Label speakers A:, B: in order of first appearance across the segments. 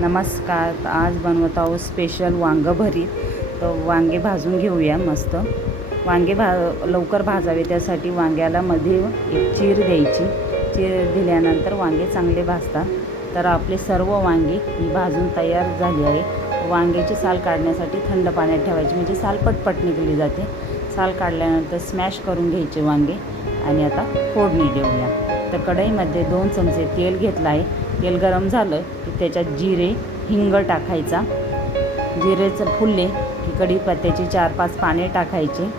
A: नमस्कार आज बनवत आहोत स्पेशल वांगं भरीत तर वांगे भाजून घेऊया मस्त. वांगे भा लवकर भाजावे त्यासाठी वांग्याला मध्ये एक चीर द्यायची. चीर दिल्यानंतर वांगे चांगले भाजतात तर आपले सर्व वांगी ही भाजून तयार झाली आहे. वांग्याची साल काढण्यासाठी थंड पाण्यात ठेवायची म्हणजे साल पटपट निघली जाते. साल काढल्यानंतर स्मॅश करून घ्यायचे वांगे. आणि आता फोडणी देऊया. तर कढईमध्ये दोन चमचे तेल घेतलं आहे. तेल गरम झालं की त्याच्यात जिरे हिंग टाकायचा. जिरेचं फुलले की कढीपत्त्याचे चार पाच पाने टाकायचे.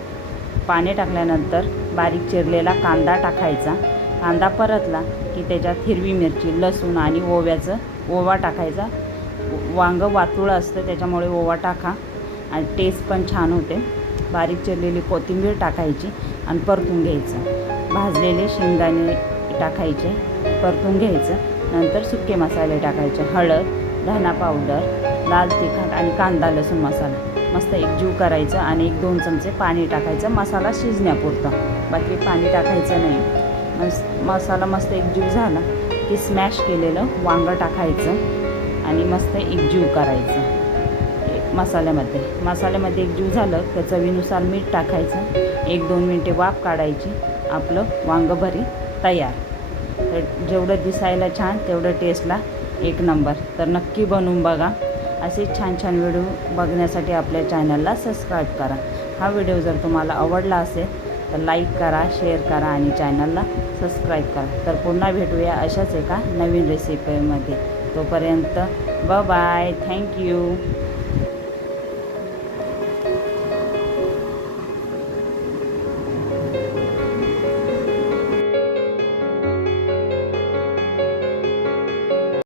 A: पाने टाकल्यानंतर बारीक चिरलेला कांदा टाकायचा. कांदा परतला की त्याच्यात हिरवी मिरची लसूण आणि ओव्याचं ओवा टाकायचा. वांगं वातुळं असतं त्याच्यामुळे ओवा टाका. आणि टेस्ट पण छान होते. बारीक चिरलेली कोथिंबीर टाकायची आणि परतून घ्यायचं. भाजलेले शेंगदाणे टाकायचे परतून घ्यायचं. नंतर सुके मसाले टाकायचे हळद धना पावडर लाल तिखट आणि कांदा लसूण मसाला. मस्त एक जीव करायचं आणि एक दोन चमचे पाणी टाकायचं मसाला शिजण्यापुरतं. बाकी पाणी टाकायचं नाही. मस मसाला मस्त एक जीव झाला की स्मॅश केलेलं वांगं टाकायचं आणि मस्त एक जीव करायचं. एक मसाल्यामध्ये. मसाल्यामध्ये एकजीव झालं तर चवीनुसार मीठ टाकायचं. एक दोन मिनटे वाफ काढायची. आपलं वांगं भरी तयार. तर जेवढं दिसायला छान तेवढं टेस्टला एक नंबर तर नक्की बनवून बघा. असे छान छान व्हिडिओ बघण्यासाठी आपल्या चॅनलला सबस्क्राईब करा. हा व्हिडिओ जर तुम्हाला आवडला असेल तर लाईक करा शेअर करा आणि चॅनलला सबस्क्राईब करा. तर पुन्हा भेटूया अशाच एका नवीन रेसिपीमध्ये तोपर्यंत ब बाय थँक्यू